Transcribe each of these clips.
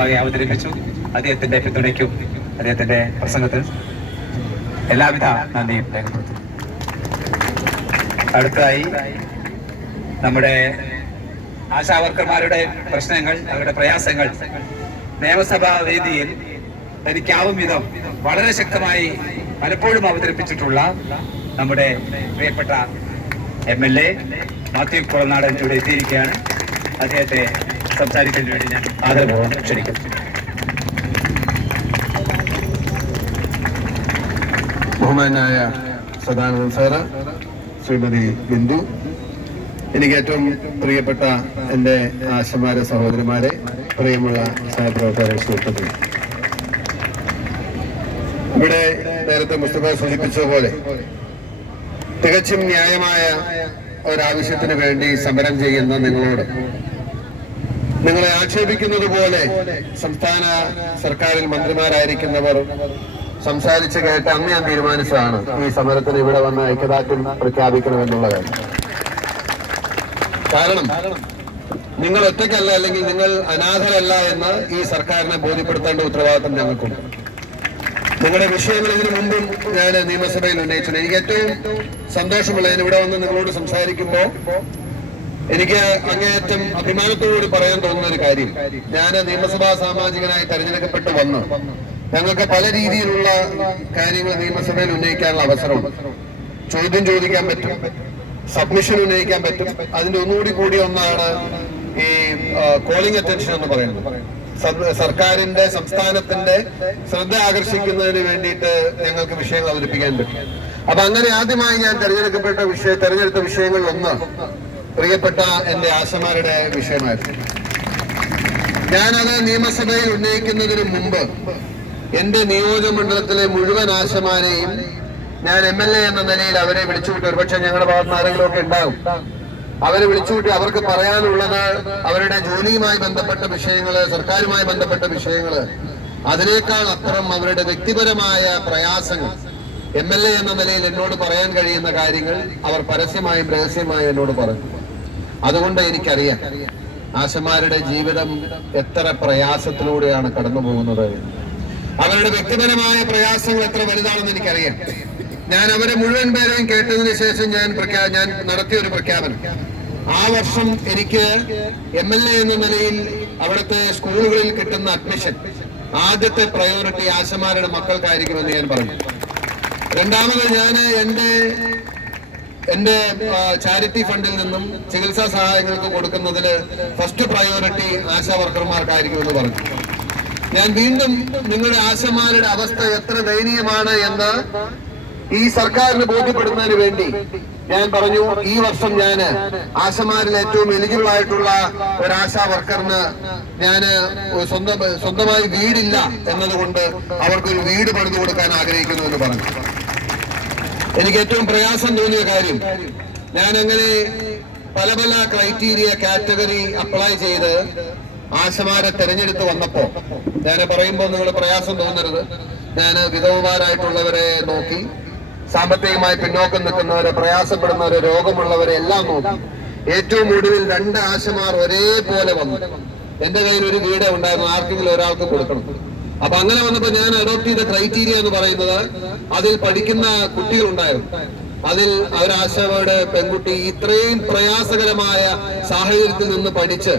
മുമ്പാകെ അവതരിപ്പിച്ചു അദ്ദേഹത്തിന്റെ പിന്തുണയ്ക്കും അദ്ദേഹത്തിന്റെ പ്രസംഗത്തിൽ എല്ലാവിധ നന്ദിയും രേഖപ്പെടുത്തും അടുത്തതായി നമ്മുടെ ആശാവർക്കർമാരുടെ പ്രശ്നങ്ങൾ അവരുടെ പ്രയാസങ്ങൾ നിയമസഭാ വേദിയിൽ തനിക്കാവും വിധം വളരെ ശക്തമായി പലപ്പോഴും അവതരിപ്പിച്ചിട്ടുള്ള നമ്മുടെ പ്രിയപ്പെട്ട M L A Mathew Kuzhalnadan ഇവിടെ എത്തിയിരിക്കുകയാണ് അദ്ദേഹത്തെ സംസാരിക്കാൻ വേണ്ടി ഞാൻ ആദരപൂർവ്വം ക്ഷണിക്കുന്നു ബഹുമാനായ സദാനന്ദ സാറ് ശ്രീമതി ബിന്ദു എനിക്ക് ഏറ്റവും പ്രിയപ്പെട്ട എൻ്റെ ആശമാരെ സഹോദരന്മാരെ പ്രിയമുള്ള സഹപ്രവർത്തകരെ സുഹൃത്തുക്കൾ ഇവിടെ നേരത്തെ മുസ്തഫ സൂചിപ്പിച്ചതുപോലെ തികച്ചും ന്യായമായ ഒരാവശ്യത്തിന് വേണ്ടി സമരം ചെയ്യുന്ന നിങ്ങളോട് നിങ്ങളെ ആക്ഷേപിക്കുന്നത് പോലെ സംസ്ഥാന സർക്കാരിൽ മന്ത്രിമാരായിരിക്കുന്നവർ സംസാരിച്ച് കേട്ട് അന്ന് ഞാൻ തീരുമാനിച്ചതാണ് ഈ സമരത്തിന് ഇവിടെ വന്ന് ഐക്യദാർഢ്യം പ്രഖ്യാപിക്കണമെന്നുള്ള കാര്യം കാരണം നിങ്ങൾ ഒറ്റയ്ക്കല്ല അല്ലെങ്കിൽ നിങ്ങൾ അനാഥരല്ല എന്ന് ഈ സർക്കാരിനെ ബോധ്യപ്പെടുത്തേണ്ട ഉത്തരവാദിത്തം ഞങ്ങൾക്കുണ്ട് നിങ്ങളുടെ വിഷയങ്ങൾ ഇതിന് മുമ്പും ഞാൻ നിയമസഭയിൽ ഉന്നയിച്ചിട്ടുണ്ട് എനിക്ക് ഏറ്റവും സന്തോഷമുള്ള ഞാൻ ഇവിടെ വന്ന് നിങ്ങളോട് സംസാരിക്കുമ്പോൾ എനിക്ക് അങ്ങേയറ്റം അഭിമാനത്തോടുകൂടി പറയാൻ തോന്നുന്ന ഒരു കാര്യം ഞാൻ നിയമസഭാ സാമാജികനായി തെരഞ്ഞെടുക്കപ്പെട്ട് വന്ന് ഞങ്ങൾക്ക് പല രീതിയിലുള്ള കാര്യങ്ങൾ നിയമസഭയിൽ ഉന്നയിക്കാനുള്ള അവസരം ചോദ്യം ചോദിക്കാൻ പറ്റും സബ്മിഷൻ ഉന്നയിക്കാൻ പറ്റും അതിന്റെ ഒന്നുകൂടി കൂടി ഒന്നാണ് ഈ കോളിംഗ് അറ്റൻഷൻ എന്ന് പറയുന്നത് സർക്കാരിന്റെ സംസ്ഥാനത്തിന്റെ ശ്രദ്ധ ആകർഷിക്കുന്നതിന് വേണ്ടിയിട്ട് ഞങ്ങൾക്ക് വിഷയങ്ങൾ അവതരിപ്പിക്കാൻ പറ്റും അപ്പൊ അങ്ങനെ ആദ്യമായി ഞാൻ തെരഞ്ഞെടുക്കപ്പെട്ട വിഷയ തെരഞ്ഞെടുത്ത വിഷയങ്ങളിൽ ഒന്ന് പ്രിയപ്പെട്ട എൻ്റെ ആശമാരുടെ വിഷയമായിരുന്നു ഞാനത് നിയമസഭയിൽ ഉന്നയിക്കുന്നതിന് മുമ്പ് എൻ്റെ നിയോജകമണ്ഡലത്തിലെ മുഴുവൻ ആശമാരെയും ഞാൻ എം എൽ എ എന്ന നിലയിൽ അവരെ വിളിച്ചുകൂട്ടി ഒരുപക്ഷെ ഞങ്ങളുടെ ഭാഗത്തുനിന്ന് ആരെങ്കിലും ഒക്കെ ഉണ്ടാകും അവരെ വിളിച്ചുകൂട്ടി അവർക്ക് പറയാനുള്ളത് അവരുടെ ജോലിയുമായി ബന്ധപ്പെട്ട വിഷയങ്ങള് സർക്കാരുമായി ബന്ധപ്പെട്ട വിഷയങ്ങള് അതിനേക്കാൾ അപ്പുറം അവരുടെ വ്യക്തിപരമായ പ്രയാസങ്ങൾ എം എൽ എ എന്ന നിലയിൽ എന്നോട് പറയാൻ കഴിയുന്ന കാര്യങ്ങൾ അവർ പരസ്യമായും രഹസ്യമായും എന്നോട് പറഞ്ഞു അതുകൊണ്ട് എനിക്കറിയാം ആശമാരുടെ ജീവിതം എത്ര പ്രയാസത്തിലൂടെയാണ് കടന്നു പോകുന്നത് അവരുടെ വ്യക്തിപരമായ പ്രയാസങ്ങൾ എത്ര വലുതാണെന്ന് എനിക്കറിയാം ഞാൻ അവരെ മുഴുവൻ പേരെയും കേട്ടതിന് ശേഷം ഞാൻ പ്രഖ്യാ ഞാൻ നടത്തിയ ഒരു പ്രഖ്യാപനം ആ വർഷം എനിക്ക് എം എൽ എ എന്ന നിലയിൽ അവിടുത്തെ സ്കൂളുകളിൽ കിട്ടുന്ന അഡ്മിഷൻ ആദ്യത്തെ പ്രയോറിറ്റി ആശമാരുടെ മക്കൾക്കായിരിക്കുമെന്ന് ഞാൻ പറഞ്ഞു രണ്ടാമത് ഞാൻ എൻ്റെ എന്റെ ചാരിറ്റി ഫണ്ടിൽ നിന്നും ചികിത്സാ സഹായങ്ങൾക്ക് കൊടുക്കുന്നതിൽ ഫസ്റ്റ് പ്രയോറിറ്റി ആശാ വർക്കർമാർക്കായിരിക്കും എന്ന് പറഞ്ഞു ഞാൻ വീണ്ടും നിങ്ങളുടെ ആശമാരുടെ അവസ്ഥ എത്ര ദയനീയമാണ് എന്ന് ഈ സർക്കാരിന് ബോധ്യപ്പെടുന്നതിന് വേണ്ടി ഞാൻ പറഞ്ഞു ഈ വർഷം ഞാൻ ആശമാരിൽ ഏറ്റവും എലിജിബിൾ ആയിട്ടുള്ള ഒരു ആശാ വർക്കറിന് ഞാൻ സ്വന്തം സ്വന്തമായി വീടില്ല എന്നതുകൊണ്ട് അവർക്കൊരു വീട് പണിതു കൊടുക്കാൻ ആഗ്രഹിക്കുന്നു എന്ന് പറഞ്ഞു എനിക്ക് ഏറ്റവും പ്രയാസം തോന്നിയ കാര്യം ഞാൻ അങ്ങനെ പല പല ക്രൈറ്റീരിയ കാറ്റഗറി അപ്ലൈ ചെയ്ത് ആശമാരെ തെരഞ്ഞെടുത്ത് വന്നപ്പോ ഞാൻ പറയുമ്പോൾ നിങ്ങൾ പ്രയാസം തോന്നരുത് ഞാൻ വിധവമാരായിട്ടുള്ളവരെ നോക്കി സാമ്പത്തികമായി പിന്നോക്കം നിൽക്കുന്നവരെ പ്രയാസപ്പെടുന്നവരെ രോഗമുള്ളവരെ എല്ലാം നോക്കി ഏറ്റവും ഒടുവിൽ രണ്ട് ആശമാർ ഒരേപോലെ വന്നു എന്റെ കയ്യിൽ ഒരു വീട് ഉണ്ടായിരുന്നു ആർക്കെങ്കിലും ഒരാൾക്ക് കൊടുക്കണം അപ്പൊ അങ്ങനെ വന്നപ്പോ ഞാൻ അഡോപ്റ്റ് ചെയ്ത ക്രൈറ്റീരിയ എന്ന് പറയുന്നത് അതിൽ പഠിക്കുന്ന കുട്ടികളുണ്ടായിരുന്നു അതിൽ അവരാശയോട് പെൺകുട്ടി ഇത്രയും പ്രയാസകരമായ സാഹചര്യത്തിൽ നിന്ന് പഠിച്ച്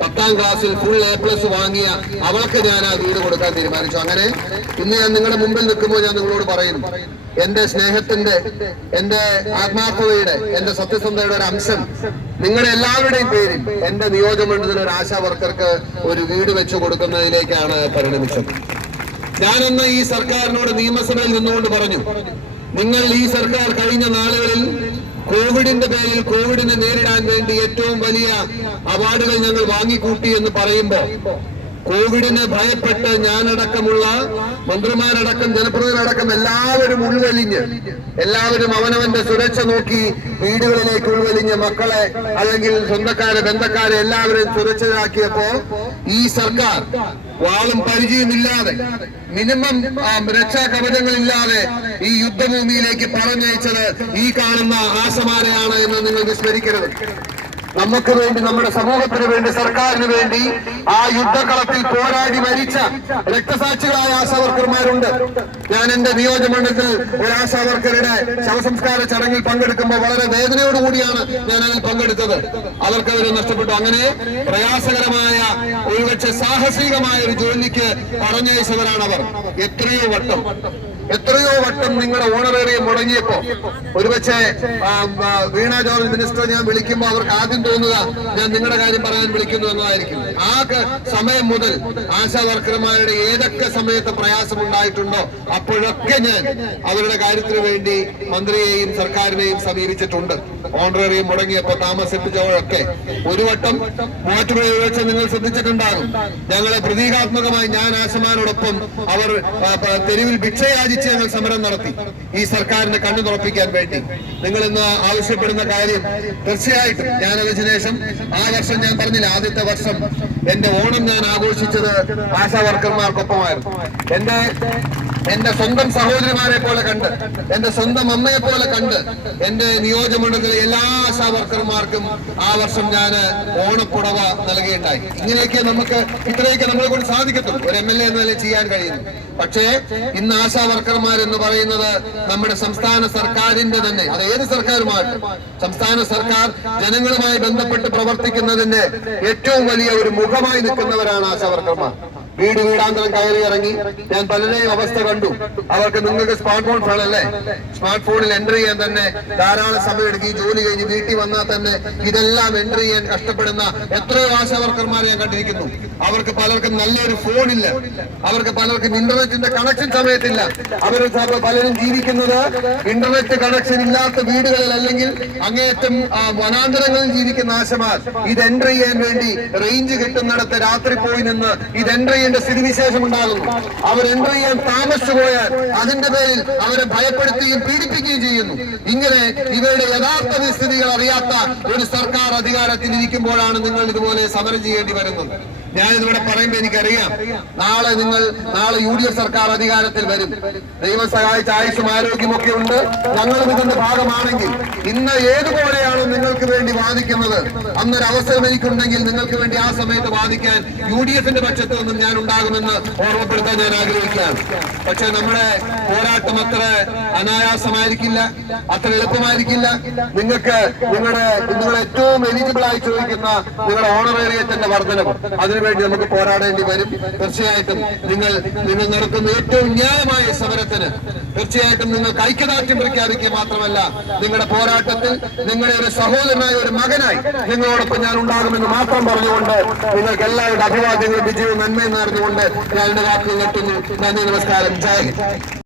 പത്താം ക്ലാസ്സിൽ ഫുൾ എ പ്ലസ് വാങ്ങിയ അവൾക്ക് ഞാൻ ആ വീട് കൊടുക്കാൻ തീരുമാനിച്ചു അങ്ങനെ ഇന്ന് ഞാൻ നിങ്ങളുടെ മുമ്പിൽ നിൽക്കുമ്പോൾ ഞാൻ നിങ്ങളോട് പറയുന്നു എന്റെ സ്നേഹത്തിന്റെ എന്റെ ആത്മാർത്ഥതയുടെ എന്റെ സത്യസന്ധതയുടെ ഒരു അംശം നിങ്ങളുടെ എല്ലാവരുടെയും പേരിൽ എന്റെ നിയോജകമണ്ഡലത്തിൽ ഒരു ആശാ വർക്കർക്ക് ഒരു വീട് വെച്ചു കൊടുക്കുന്നതിലേക്കാണ് പരിണമിച്ചത് ഞാനെന്ന് ഈ സർക്കാരിനോട് നിയമസഭയിൽ നിന്നുകൊണ്ട് പറഞ്ഞു നിങ്ങൾ ഈ സർക്കാർ കഴിഞ്ഞ നാളുകളിൽ കോവിഡിന്റെ പേരിൽ കോവിഡിനെ നേരിടാൻ വേണ്ടി ഏറ്റവും വലിയ അവാർഡുകൾ ഞങ്ങൾ വാങ്ങിക്കൂട്ടി എന്ന് പറയുമ്പോൾ കോവിഡിന് ഭയപ്പെട്ട് ഞാനടക്കമുള്ള മന്ത്രിമാരടക്കം ജനപ്രതിനിധികളടക്കം എല്ലാവരും ഉൾവലിഞ്ഞ് എല്ലാവരും അവനവന്റെ സുരക്ഷ നോക്കി വീടുകളിലേക്ക് ഉൾവലിഞ്ഞ് മക്കളെ അല്ലെങ്കിൽ സ്വന്തക്കാരെ ബന്ധക്കാരെ എല്ലാവരും സുരക്ഷിതരാക്കിയപ്പോ ഈ സർക്കാർ വാളും പരിചയമില്ലാതെ മിനിമം രക്ഷാ കവചങ്ങളില്ലാതെ ഈ യുദ്ധഭൂമിയിലേക്ക് പറഞ്ഞയച്ചത് ഈ കാണുന്ന ആശമാരെയാണ് എന്ന് നിങ്ങൾ വിസ്മരിക്കരുത് നമുക്ക് വേണ്ടി നമ്മുടെ സമൂഹത്തിന് വേണ്ടി സർക്കാരിന് വേണ്ടി ആ യുദ്ധക്കളത്തിൽ പോരാടി മരിച്ച രക്തസാക്ഷികളായ ആശാവർക്കർമാരുണ്ട് ഞാൻ എന്റെ നിയോജകമണ്ഡലത്തിൽ ഒരു ആശാവർക്കറുടെ ശവസംസ്കാര ചടങ്ങിൽ പങ്കെടുക്കുമ്പോൾ വളരെ വേദനയോടുകൂടിയാണ് ഞാൻ അതിൽ പങ്കെടുത്തത് അവർക്ക് അവരെ നഷ്ടപ്പെട്ടു അങ്ങനെ പ്രയാസകരമായ ഒരുപക്ഷെ സാഹസികമായ ഒരു ജോലിക്ക് പറഞ്ഞയച്ചവരാണ് അവർ എത്രയോ വട്ടം എത്രയോ വട്ടം നിങ്ങളുടെ ഓണറേറിയം മുടങ്ങിയപ്പോ ഒരുപക്ഷെ വീണ ജോർജ് മിനിസ്റ്റർ ഞാൻ വിളിക്കുമ്പോൾ അവർക്ക് ആദ്യം തോന്നുക ഞാൻ നിങ്ങളുടെ കാര്യം പറയാൻ വിളിക്കുന്നു എന്നതായിരിക്കും ആ സമയം മുതൽ ആശാ വർക്കർമാരുടെ ഏതൊക്കെ സമയത്ത് പ്രയാസമുണ്ടായിട്ടുണ്ടോ അപ്പോഴൊക്കെ ഞാൻ അവരുടെ കാര്യത്തിന് വേണ്ടി മന്ത്രിയെയും സർക്കാരിനെയും സമീപിച്ചിട്ടുണ്ട് ഓണറേറിയം മുടങ്ങിയപ്പോ താമസിപ്പിച്ചവരൊക്കെ ഒരു വട്ടം മൂവാറ്റുപുഴ വെച്ച് നിങ്ങൾ ശ്രദ്ധിച്ചിട്ടുണ്ടാകും ഞങ്ങളെ പ്രതീകാത്മകമായി ഞാൻ ആശമാരോടൊപ്പം അവർ തെരുവിൽ ഭിക്ഷയാചിച്ച് ഞങ്ങൾ സമരം നടത്തി ഈ സർക്കാരിന്റെ കണ്ണു തുറപ്പിക്കാൻ വേണ്ടി നിങ്ങൾ ഇന്ന് ആവശ്യപ്പെടുന്ന കാര്യം തീർച്ചയായിട്ടും ഞാൻ അതിനുശേഷം ആ വർഷം ഞാൻ പറഞ്ഞില്ല ആദ്യത്തെ വർഷം എന്റെ ഓണം ഞാൻ ആഘോഷിച്ചത് ആശാവർക്കർമാർക്കൊപ്പമായിരുന്നു വർക്കർമാർക്കൊപ്പമായിരുന്നു എന്റെ എന്റെ സ്വന്തം സഹോദരിമാരെ പോലെ കണ്ട് എന്റെ സ്വന്തം അമ്മയെ പോലെ കണ്ട് എന്റെ നിയോജകമണ്ഡലത്തിലെ എല്ലാ ആശാ വർക്കർമാർക്കും ആ വർഷം ഞാൻ ഓണപ്പുടവ നൽകിയിട്ടായി ഇങ്ങനെയൊക്കെ നമുക്ക് ഇത്രയൊക്കെ നമ്മളെ കൊണ്ട് സാധിക്കത്തുള്ളൂ ഒരു എം എൽ എ എന്ന നിലയിൽ ചെയ്യാൻ കഴിയുന്നു പക്ഷേ ഇന്ന് ആശാ വർക്കർമാർ എന്ന് പറയുന്നത് നമ്മുടെ സംസ്ഥാന സർക്കാരിന്റെ തന്നെ അത് ഏത് സർക്കാരുമായിട്ട് സംസ്ഥാന സർക്കാർ ജനങ്ങളുമായി ബന്ധപ്പെട്ട് പ്രവർത്തിക്കുന്നതിന്റെ ഏറ്റവും വലിയ ഒരു മുഖമായി നിൽക്കുന്നവരാണ് ആശാ വർക്കർമാർ വീട് വീടാന്തരം കയറി ഇറങ്ങി ഞാൻ പലരെയും അവസ്ഥ കണ്ടു അവർക്ക് നിങ്ങൾക്ക് സ്മാർട്ട് ഫോൺ ഫോൺ അല്ലേ സ്മാർട്ട് ഫോണിൽ എൻ്റർ ചെയ്യാൻ തന്നെ ധാരാളം സമയം എടുക്കും ജോലി കഴിഞ്ഞ് വീട്ടിൽ വന്നാൽ തന്നെ ഇതെല്ലാം എൻ്റർ ചെയ്യാൻ കഷ്ടപ്പെടുന്ന എത്രയോ ആശാവർക്കർമാരെ ഞാൻ കണ്ടിരിക്കുന്നു അവർക്ക് പലർക്കും നല്ലൊരു ഫോണില്ല അവർക്ക് പലർക്കും ഇന്റർനെറ്റിന്റെ കണക്ഷൻ സമയത്തില്ല അവർ പലരും ജീവിക്കുന്നത് ഇന്റർനെറ്റ് കണക്ഷൻ ഇല്ലാത്ത വീടുകളിൽ അല്ലെങ്കിൽ അങ്ങേയറ്റം വനാന്തരങ്ങളിൽ ജീവിക്കുന്ന ആശമാർ ഇത് എൻ്റർ ചെയ്യാൻ വേണ്ടി റേഞ്ച് കിട്ടുന്നിടത്ത് രാത്രി പോയി നിന്ന് ഇത് എൻ്റർ ചെയ്യാൻ അതിന്റെ സ്ഥിതിവിശേഷം ഉണ്ടാകുന്നു അവർ എൻട്രി ചെയ്യാൻ താമസിച്ചു പോയാൽ അതിന്റെ പേരിൽ അവരെ ഭയപ്പെടുത്തുകയും പീഡിപ്പിക്കുകയും ചെയ്യുന്നു ഇങ്ങനെ ഇവരുടെ യഥാർത്ഥ സ്ഥിതികൾ അറിയാത്ത ഒരു സർക്കാർ അധികാരത്തിൽ ഇരിക്കുമ്പോഴാണ് നിങ്ങൾ ഇതുപോലെ സമരം ചെയ്യേണ്ടി വരുന്നത് ഞാനിതിവിടെ പറയുമ്പോ എനിക്കറിയാം നാളെ നിങ്ങൾ നാളെ യു ഡി എഫ് സർക്കാർ അധികാരത്തിൽ വരും ദൈവം സഹായിച്ച ആയുഷും ആരോഗ്യമൊക്കെ ഉണ്ട് ഞങ്ങളും ഇതിന്റെ ഭാഗമാണെങ്കിൽ ഇന്ന് ഏതുപോലെയാണ് നിങ്ങൾക്ക് വേണ്ടി വാദിക്കുന്നത് അന്നൊരു അവസരം എനിക്കുണ്ടെങ്കിൽ നിങ്ങൾക്ക് വേണ്ടി ആ സമയത്ത് വാദിക്കാൻ യു ഡി എഫിന്റെ പക്ഷത്തു നിന്നും ഞാൻ ഉണ്ടാകുമെന്ന് ഓർമ്മപ്പെടുത്താൻ ഞാൻ ആഗ്രഹിക്കുകയാണ് പക്ഷെ നമ്മുടെ പോരാട്ടം അത്ര അനായാസമായിരിക്കില്ല അത്ര എളുപ്പമായിരിക്കില്ല നിങ്ങൾക്ക് നിങ്ങളുടെ നിങ്ങൾ ഏറ്റവും എലിജിബിൾ ആയി ചോദിക്കുന്ന നിങ്ങളുടെ ഓണറേറിയത്തിന്റെ വർധനം അതിന് വേണ്ടി നമുക്ക് പോരാടേണ്ടി വരും തീർച്ചയായിട്ടും നിങ്ങൾ നിങ്ങൾ നടത്തുന്ന ഏറ്റവും ന്യായമായ സമരത്തിന് തീർച്ചയായിട്ടും നിങ്ങൾ ഐക്യദാർഢ്യം പ്രഖ്യാപിക്കുക മാത്രമല്ല നിങ്ങളുടെ പോരാട്ടത്തിൽ നിങ്ങളുടെ ഒരു സഹോദരനായ ഒരു മകനായി നിങ്ങളോടൊപ്പം ഞാൻ ഉണ്ടാകുമെന്ന് മാത്രം പറഞ്ഞുകൊണ്ട് നിങ്ങൾക്ക് എല്ലാവരുടെ അഭിവാദ്യങ്ങളും വിജയവും നന്മയും നേർന്നുകൊണ്ട് ഞാൻ എന്റെ വാക്കുകൾ നിർത്തുന്നു നന്ദി നമസ്കാരം ജയ